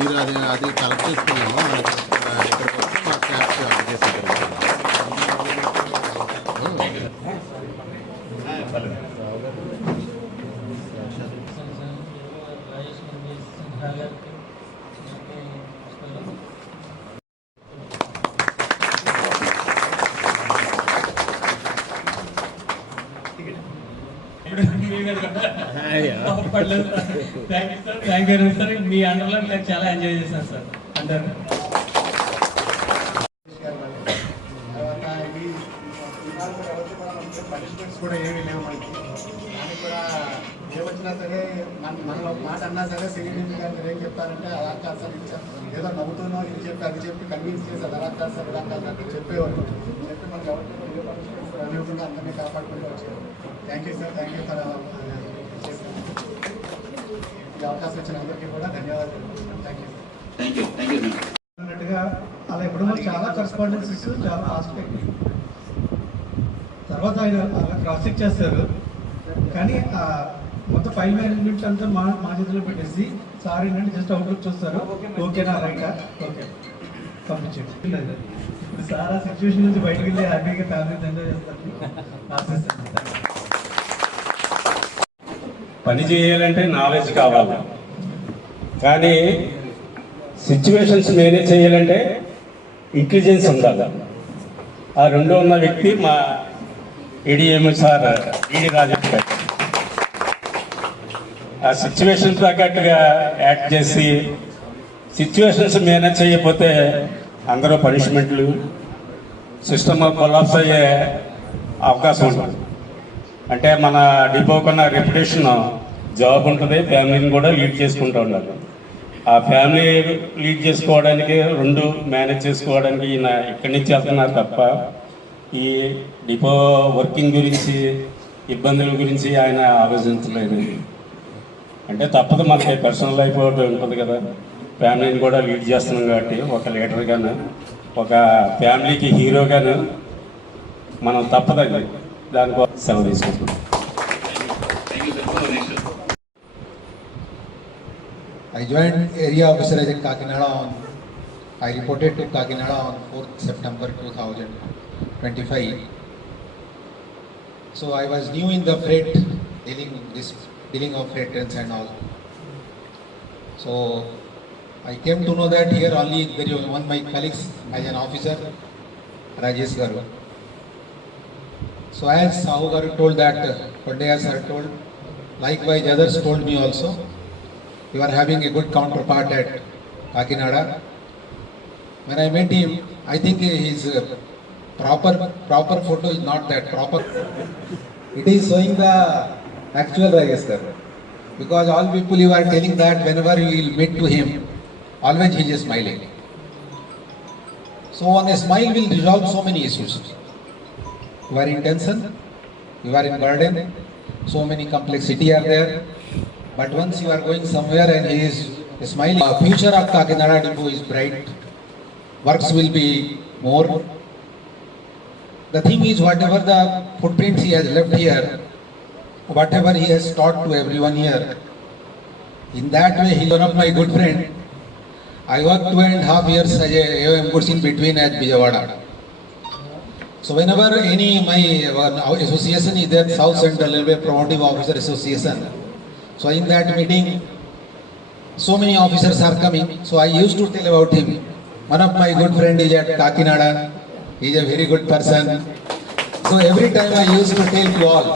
మీరు అది కలెక్ట్ చేసుకున్నాము ఇక్కడికి వచ్చి మా క్యాబ్స్ ఆర్డర్ చేసి థ్యాంక్ యూ సార్. మీ అండర్లో నేను చాలా ఎంజాయ్ చేశాను సార్. అంటారు పనిష్మెంట్స్ కూడా ఏమీ లేవు మనకి. దానికి కూడా ఏమొచ్చినా సరే మనం ఒక మాట అన్నా సరే సెక్రటరీ గారు మీరు ఏం చెప్తారంటే అలా కాదు సార్ ఏదో నవ్వుతున్నాం ఇది చెప్పి అది చెప్పి కన్విన్స్ చేసి అది అలా కాదు సార్ ఇలా కాదు అంటే చెప్పేవాళ్ళు చెప్పి మనకి ఎవరికి ఏ పనిష్మెంట్స్ లేకుండా అందరినీ కాపాడుకుంటూ వచ్చారు. Thank you sir. Thank you for ఈ అవకాశం ఇచ్చిన అందరికీ కూడా ధన్యవాదాలు. థ్యాంక్ యూ అన్నట్టుగా అలా ఇప్పుడు చాలా కరెస్పాండెన్సెస్ చాలా ఆస్పెక్ట్ తర్వాత ఆయన క్రాస్ చెక్ చేస్తారు. కానీ మొత్తం ఫైల్ మేనేజ్మెంట్ అంతా మా చేతిలో పెట్టేసి సార్ ఏంటంటే జస్ట్ అవుట్లుక్ చూస్తారు. ఓకేనా రైటా ఓకే పంపించండి. ఇప్పుడు సార్ ఆ సిచ్యువేషన్ నుంచి బయటకు వెళ్ళి హ్యాపీగా ఫ్యామిలీ ఎంజాయ్ చేస్తారు ఆశిస్తాను. పని చేయాలంటే నాలెడ్జ్ కావాలి, కానీ సిచ్యువేషన్స్ మేనేజ్ చేయాలంటే ఇంటెలిజెన్స్ ఉండాలి. ఆ రెండు ఉన్న వ్యక్తి మా ఏడిఎం సార్ ఈడి రాజేష్ గారు. ఆ సిచ్యువేషన్ తగ్గట్టుగా యాక్ట్ చేసి సిచ్యువేషన్స్ మేనేజ్ చేయకపోతే అందరూ పనిష్మెంట్లు సిస్టమ్ కొలాప్స్ అయ్యే అవకాశం ఉంటుంది. అంటే మన డిపోకున్న రెప్యుటేషన్ జాబ్ ఉంటుంది, ఫ్యామిలీని కూడా లీడ్ చేసుకుంటూ ఉండాలి. ఆ ఫ్యామిలీ లీడ్ చేసుకోవడానికి రెండు మేనేజ్ చేసుకోవడానికి ఈయన ఇక్కడి నుంచి వెళ్తున్నారు తప్ప ఈ డిపో వర్కింగ్ గురించి ఇబ్బందుల గురించి ఆయన ఆలోచించలేదు. అంటే తప్పదు, మనకి పర్సనల్ లైఫ్ ఒకటి ఉంటుంది కదా, ఫ్యామిలీని కూడా లీడ్ చేస్తున్నాం కాబట్టి ఒక లీడర్గాను ఒక ఫ్యామిలీకి హీరోగాను మనం తప్పదండి దానికోసం సెలవు తీసుకుంటున్నాం. I joined area officer as in Kakinada I reported to Kakinada on 4th September 2025. So I was new in the freight dealing of freight trains and all. So I came to know that here only there is one my colleagues as an officer, Rajesh Garu. So as Sahu Garu told that, Pandya sir told, likewise others told me also, you are having a good counterpart at Kakinada. When I met him, I think his proper photo is not that proper. It is showing the actual Rajesh sir. Because all people you are telling that whenever you will meet to him, always he is smiling. So on a smile will resolve so many issues. You are in tension, you are in burden, so many complexity are there. But once you are going somewhere and he is smiling, the future of Kakinada Depot is bright. Works will be more. The thing is, whatever the footprints he has left here, whatever he has taught to everyone here, in that way he is one of my good friend. I worked 2.5 years as a AOM goods in between at Vijayawada. So whenever any my association is there, South Central Railway Promotive Officer Association. So in that meeting, so many officers are coming. So I used to tell about him. One of my good friend is at Kakinada. He is a very good person. So every time I used to tell to all.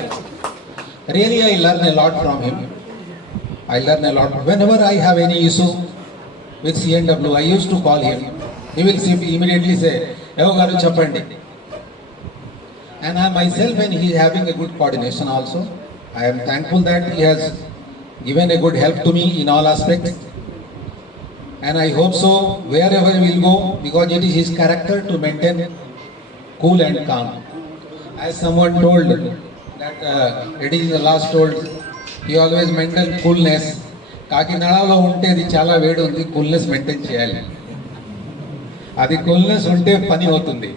Really I learn a lot from him. I learn a lot. Whenever I have any issue with CNW, I used to call him. He will immediately say, "Evo garu chappandi." And I myself, and he is having a good coordination also. I am thankful that he has given a good help to me in all aspects, and I hope so wherever we will go, because it is his character to maintain cool and calm. As someone told that Eddie in the last told, he always maintained coolness. కాకినాడలో ఉంటే అది చాలా వేడి ఉంది, coolness maintain చేయాలి. అది coolness ఉంటే పని అవుతుంది.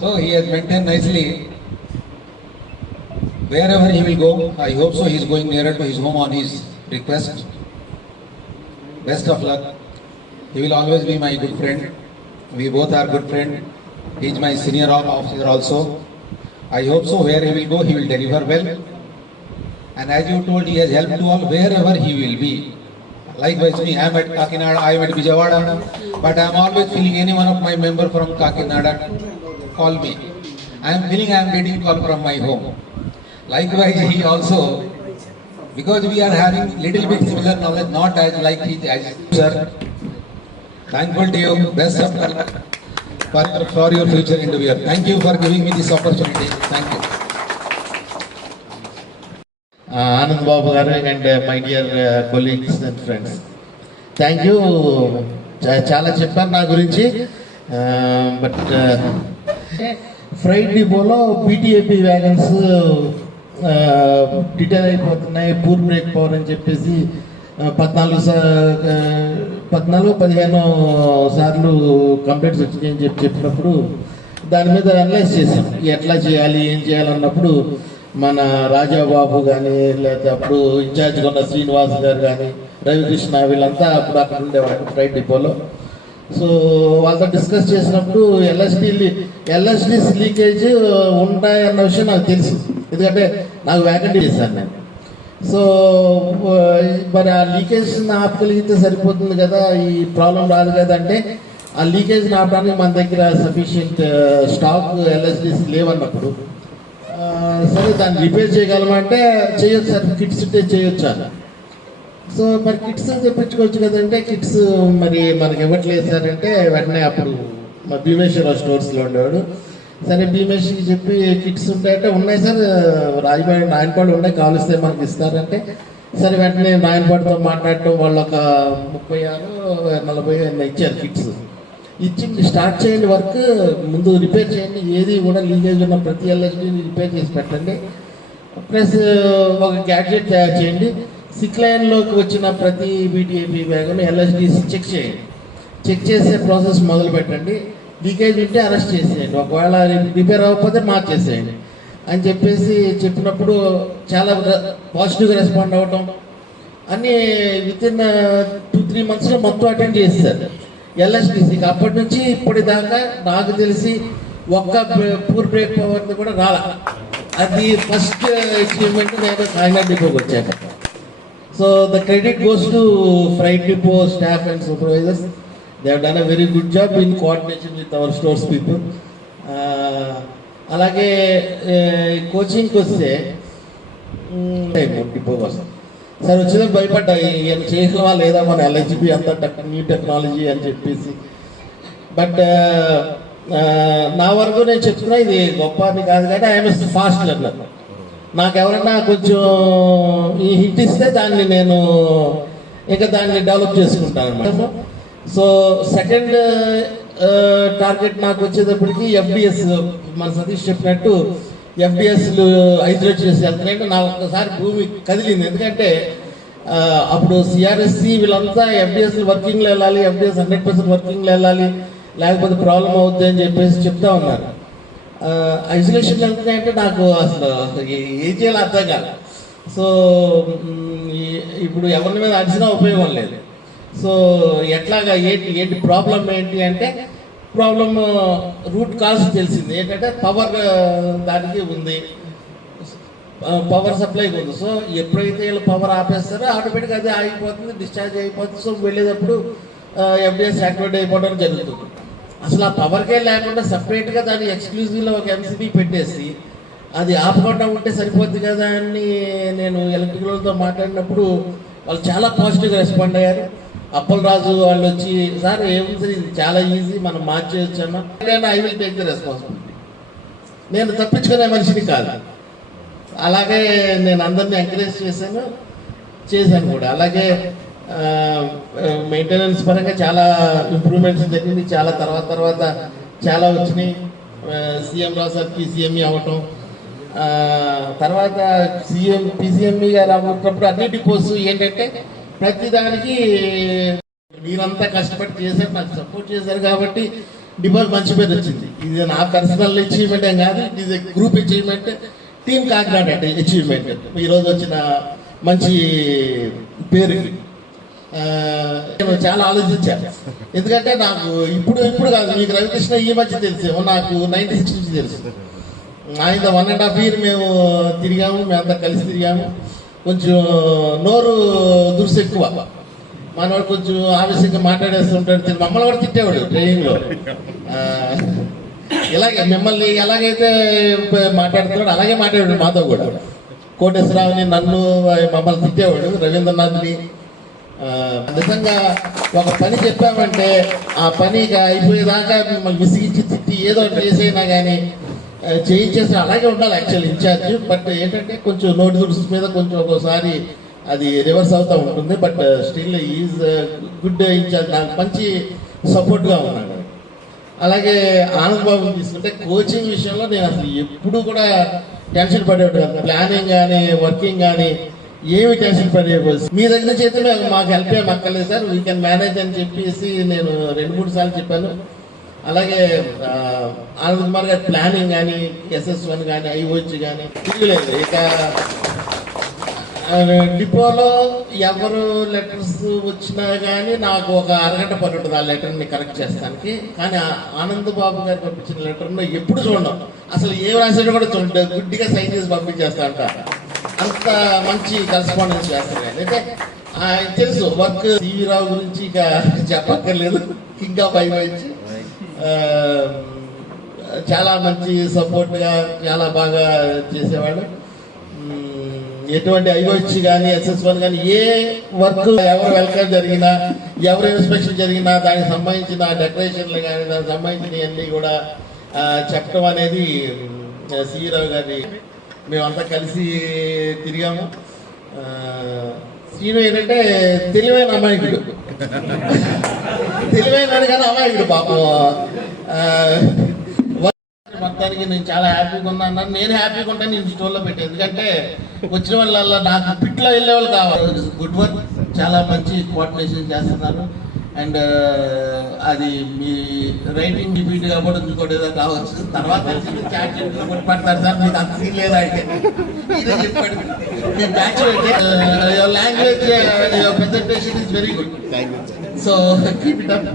So he has maintained nicely. Wherever he will go, I hope so he is going nearer to his home on his request. Best of luck. He will always be my good friend. We both are good friends. He is my senior officer also. I hope so where he will go, he will deliver well. And as you told, he has helped to all wherever he will be. Likewise me, I am at Kakinada, I am at Vijayawada, but I am always feeling any one of my member from Kakinada call me. I am feeling I am getting call from my home. Likewise he also, because we are having little bit similar knowledge, not as like he as sir. Thankful to you, best of luck for your future endeavor. Thank you for giving me this opportunity. Thank you. Anand Babu garu and my dear colleagues and friends. Thank you. చాలా చెప్పారు నా గురించి. But fried డిపోలో పీటీఏపీ wagons డిటైర్ అయిపోతున్నాయి, poor break power అని చెప్పేసి 14-15 సార్లు complaints వచ్చినాయని చెప్పినప్పుడు దాని మీద అనలైజ్ చేశాం. ఎట్లా చేయాలి, ఏం చేయాలన్నప్పుడు మన రాజాబాబు కానీ, లేకపోతే అప్పుడు ఇన్ఛార్జ్గా ఉన్న శ్రీనివాస్ గారు కానీ, రవికృష్ణ వీళ్ళంతా అప్పుడు అక్కడ ఉండేవాళ్ళు ఫ్రైడ్ డిపోలో. సో వాళ్ళతో డిస్కస్ చేసినప్పుడు ఎల్ఎస్డీస్ లీకేజ్ ఉంటాయన్న విషయం నాకు తెలుసు, ఎందుకంటే నాకు వ్యాకెంటీ చేశాను నేను. సో మరి ఆ లీకేజ్ని ఆపగలిగితే సరిపోతుంది కదా, ఈ ప్రాబ్లం రాదు కదా అంటే ఆ లీకేజ్ని ఆపడానికి మన దగ్గర సఫిషియంట్ స్టాక్ ఎల్ఎస్డీస్ లేవన్నప్పుడు సరే దాన్ని రిపేర్ చేయగలమంటే చేయొచ్చు సార్, కిట్స్ ఉంటే చేయొచ్చా. సో మరి కిట్స్ తెప్పించుకోవచ్చు కదంటే కిట్స్ మరి మనకి ఇవ్వట్లేదు సార్ అంటే వెంటనే అప్పుడు మా భీమేశ్వర స్టోర్స్లో ఉండేవాడు. సరే భీమేశ్వరికి చెప్పి కిట్స్ ఉంటాయంటే ఉన్నాయి సార్, రాజమండ్రి నాయనపాడు ఉన్నాయి, కాలుస్తే మనకి ఇస్తారంటే సరే వెంటనే నాయనపాడుతో మాట్లాడటం వాళ్ళు ఒక 36-40 ఇచ్చారు కిట్స్. ఇచ్చి స్టార్ట్ చేయండి వర్క్, ముందు రిపేర్ చేయండి, ఏది కూడా లీకేజ్ ఉన్న ప్రతి ఎల్ఎస్డీని రిపేర్ చేసి పెట్టండి, ప్లస్ ఒక గ్యాడ్జెట్ తయారు చేయండి, సిక్ లైన్లోకి వచ్చిన ప్రతి బీటీఏపీ బ్యాగ్ను ఎల్ఎస్డీస్ చెక్ చేయండి, చెక్ చేసే ప్రాసెస్ మొదలు పెట్టండి, లీకేజ్ ఉంటే అరెస్ట్ చేసేయండి, ఒకవేళ రిపేర్ అవ్వకపోతే మార్చేసేయండి అని చెప్పేసి చెప్పినప్పుడు చాలా పాజిటివ్గా రెస్పాండ్ అవ్వటం అన్నీ వితిన్ 2-3 monthsలో మొత్తం అటెండ్ చేస్తారు ఎల్ఎస్టీసీకి. అప్పటి నుంచి ఇప్పటిదాకా నాకు తెలిసి ఒక్క పూర్ బ్రేక్ పవర్ని కూడా రాలా. అది ఫస్ట్ అచీవ్మెంట్ నేను కాకినాడ డిపోకి వచ్చాక. So the credit goes to fried depot staff and supervisors. They have done a very good job in coordination with our stores people. అలాగే కోచింగ్కి వస్తే డిపో కోసం సార్ వచ్చేది భయపడ్డా, ఏం చేయగలమా లేదా మన ఎల్హెచ్బి అంత న్యూ టెక్నాలజీ అని చెప్పేసి. బట్ నా వరకు నేను చెప్తున్నా ఇది గొప్ప అని కాదు కానీ ఐఎమ్ ఫాస్ట్ లెర్నర్. నాకు ఎవరన్నా కొంచెం ఈ హిట్ ఇస్తే దాన్ని నేను ఇంకా దాన్ని డెవలప్ చేసుకుంటాను అనమాట. సో సెకండ్ టార్గెట్ నాకు వచ్చేటప్పటికి ఎఫ్డిఎస్, మన సతీష్ చెప్పినట్టు ఎఫ్డిఎస్లు ఐసోలేట్ చేసి వెళ్తున్నాయంటే నా ఒక్కసారి భూమి కదిలింది. ఎందుకంటే అప్పుడు సిఆర్ఎస్సి వీళ్ళంతా ఎఫ్డిఎస్ వర్కింగ్లో వెళ్ళాలి, ఎఫ్డిఎస్ 100% వర్కింగ్లో వెళ్ళాలి, లేకపోతే ప్రాబ్లం అవుద్ది అని చెప్పేసి చెప్తా ఉన్నారు. ఐసోలేషన్లో వెళ్తున్నాయంటే నాకు అసలు ఏం చేయాలో అర్థం కాదు. సో ఇప్పుడు ఎవరి మీద అడిసినా ఉపయోగం లేదు. సో ఎట్లాగా ఏంటి ప్రాబ్లం ఏంటి అంటే ప్రాబ్లం రూట్ కాజ్ తెలిసింది ఏంటంటే పవర్ దానికి ఉంది, పవర్ సప్లైకి ఉంది. సో ఎప్పుడైతే వీళ్ళు పవర్ ఆపేస్తారో ఆటోమేటిక్గా అది ఆగిపోతుంది, డిశ్చార్జ్ అయిపోతుంది. సో వెళ్ళేటప్పుడు ఎఫ్డిఎస్ యాక్టివేట్ అయిపోవడం జరుగుతుంది. అసలు ఆ పవర్కే లేకుండా సపరేట్గా దాన్ని ఎక్స్క్లూజివ్లో ఒక ఎంసీబీ పెట్టేసి అది ఆపకుండా ఉంటే సరిపోద్ది కదా అని నేను ఎలక్ట్రికల్తో మాట్లాడినప్పుడు వాళ్ళు చాలా పాజిటివ్గా రెస్పాండ్ అయ్యారు. అప్పలరాజు వాళ్ళు వచ్చి సార్ ఏముంది ఇది చాలా ఈజీ, మనం మార్చేయొచ్చమ్మా, I will take the responsibility. నేను తప్పించుకునే మనిషిని కాదు. అలాగే నేను అందరినీ ఎంకరేజ్ చేశాను కూడా. అలాగే మెయింటెనెన్స్ పరంగా చాలా ఇంప్రూవ్మెంట్స్ జరిగింది, చాలా తర్వాత చాలా వచ్చినాయి. సీఎం రావు సార్ పీసీఎంఈ అవ్వటం, తర్వాత సీఎం పీసీఎంఈ గారు అవ్వటప్పుడు అన్ని డిపోస్ ఏంటంటే ప్రతిదానికి మీరంతా కష్టపడి చేశారు, నాకు సపోర్ట్ చేశారు కాబట్టి డిపోకి మంచి పేరు వచ్చింది. ఇది నా పర్సనల్ అచీవ్మెంట్ ఏం కాదు, it is a group achievement, team Kakinada achievement ఈరోజు వచ్చిన మంచి పేరుకి. నేను చాలా ఆలోచించాను, ఎందుకంటే నాకు ఇప్పుడు కాదు, మీకు రవికృష్ణ ఈ మధ్య తెలిసేమో, నాకు 96 నుంచి తెలుసు. ఆయన 1.5 year మేము తిరిగాము, మేమంతా కలిసి తిరిగాము. కొంచెం నోరు దురుసు ఎక్కువ, మనవాడు కొంచెం ఆవేశంగా మాట్లాడేస్తుంటాడు, మమ్మల్ని కూడా తిట్టేవాడు ట్రైనింగ్లో. ఇలాగే మిమ్మల్ని ఎలాగైతే మాట్లాడుతున్నాడు అలాగే మాట్లాడాడు మాతో కూడా. కోటేశ్వరరావుని, నన్ను, మమ్మల్ని తిట్టేవాడు, రవీంద్రనాథ్ని. నిజంగా ఒక పని చెప్పామంటే ఆ పని అయిపోయేదాకా మిమ్మల్ని విసిగించి తిట్టి ఏదో ఒకటి చేసైనా కానీ చేయించేసి అలాగే ఉండాలి యాక్చువల్లీ ఇన్ఛార్జ్. బట్ ఏంటంటే కొంచెం నోటి దురుసు మీద కొంచెం ఒక్కోసారి అది రివర్స్ అవుతూ ఉంటుంది. But still is good incharge, నాకు మంచి సపోర్ట్గా ఉన్నాడు. అలాగే ఆనంద్ బాబుని తీసుకుంటే కోచింగ్ విషయంలో నేను అసలు ఎప్పుడు కూడా టెన్షన్ పడేవాడు కాదు. ప్లానింగ్ కానీ వర్కింగ్ కానీ ఏమి టెన్షన్ పడేయకూడదు. మీ దగ్గర నుంచి అయితే మాకు హెల్ప్ ఏం అక్కర్లేదు సార్, వీ కెన్ మేనేజ్ అని చెప్పేసి నేను 2-3 సార్లు చెప్పాను. అలాగే ఆనంద్ కుమార్ గారి ప్లానింగ్ కానీ SS1 కానీ IOH కానీ తిరగలేదు. ఇక డిపోలో ఎవరు లెటర్స్ వచ్చినా కానీ నాకు ఒక అరగంట పడుతుంది ఆ లెటర్ని కరెక్ట్ చేస్తానికి. కానీ ఆనంద్ బాబు గారు పంపించిన లెటర్లో ఎప్పుడు చూడడం, అసలు ఏం రాసాడో కూడా చూడండి, గుడ్డిగా సైన్ చేసి పంపించేస్తా అంట. అంత మంచి కరెస్పాండెన్స్ చేస్తారు. అయితే తెలుసు వర్క్. సివి రావు గురించి ఇక చెప్పక్కర్లేదు, ఇంకా పైవచ్చి చాలా మంచి సపోర్ట్గా చాలా బాగా చేసేవాడు. ఎటువంటి IOH కానీ SS1 కానీ ఏ వర్క్ ఎవరు వెల్కమ్ జరిగినా, ఎవరు ఇన్స్పెక్షన్ జరిగినా దానికి సంబంధించిన డెకరేషన్లు కానీ దానికి సంబంధించినవన్నీ కూడా చెప్పడం అనేది సివి రావు గారి. మేమంతా కలిసి తిరిగాము. శ్రీను ఏంటంటే తెలివైన అమాయకుడు, తెలివైన కానీ అమాయకుడు పాపం. మొత్తానికి నేను చాలా హ్యాపీగా ఉన్నాను. నేను హ్యాపీగా ఉంటాను నేను స్టోర్లో పెట్టి, ఎందుకంటే వచ్చిన వాళ్ళ నాకు పిట్లో వెళ్ళే వాళ్ళు కావాలి. గుడ్ వర్క్, చాలా మంచి కోఆర్డినేషన్ చేస్తున్నారు. అండ్ అది మీ రైటింగ్ డిబీట్ కాబట్టి ఇంకోటి ఏదో కావచ్చు. తర్వాత చాట్ పడతారు సార్, మీకు అంత సీన్ లేదా అయితే ఇదే చెప్పాడు. నేను batch language presentation is very good, so keep it up.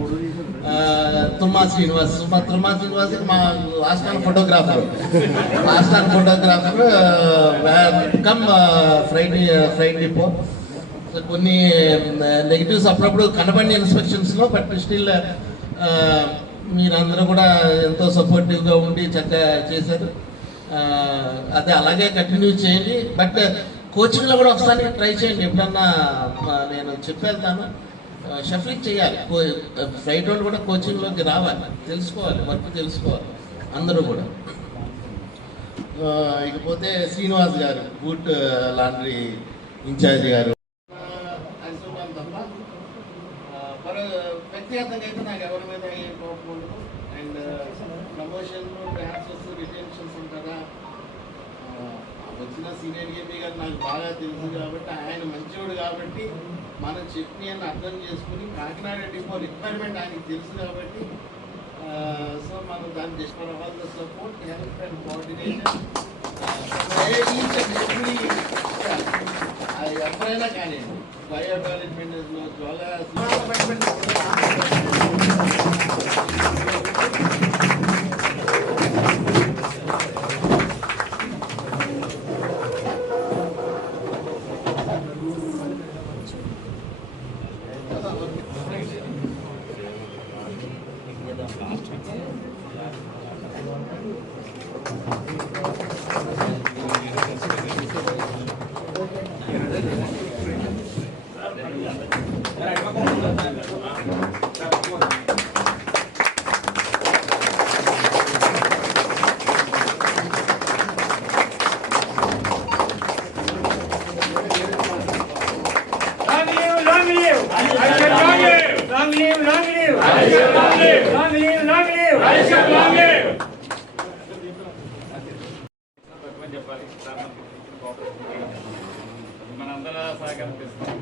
Tumma Srinivas మా ఆస్థాన ఫోటోగ్రాఫర్ కమ్ ఫ్రైడ్ డిపో. కొన్ని నెగిటివ్స్ అప్పుడప్పుడు కనబడిన ఇన్స్పెక్షన్స్లో, బట్ స్టిల్ మీరందరూ కూడా ఎంతో సపోర్టివ్గా ఉండి చక్కగా చేశారు. అదే అలాగే కంటిన్యూ చేయండి. బట్ కోచింగ్లో కూడా ఒకసారి ట్రై చేయండి. ఎప్పుడన్నా నేను చెప్పేళ్తాను, షఫలింగ్ చేయాలి. ఫ్లైట్ వాళ్ళు కూడా కోచింగ్లోకి రావాలి, తెలుసుకోవాలి, వర్క్ తెలుసుకోవాలి అందరూ కూడా. ఇకపోతే శ్రీనివాస్ గారు బూట్ లాండ్రీ ఇన్ఛార్జ్ గారు. వ్యక్తిగతంగా అయితే నాకు ఎవరి మీద ఏ కోపం ఉండదు. అండ్ ప్రమోషన్లు, ట్రాన్స్ఫర్స్, రిటెన్షన్స్ ఉంటారా, వచ్చిన సీనియర్ ఏపీ గారు నాకు బాగా తెలుసు కాబట్టి, ఆయన మంచివాడు కాబట్టి మనం చెప్పి అని అర్థం చేసుకుని కాకినాడ డిపో రిక్వైర్మెంట్ ఆయనకి తెలుసు కాబట్టి, సో మనం దాన్ని చేసుకోవడం వల్ల సపోర్ట్, హెల్ప్ అండ్ కోఆర్డినేషన్ ఎవరైనా కానీ బయో డెవలప్మెంట్లో చాలా చెప్పాలి. మనందరూ సహకరిస్తాం.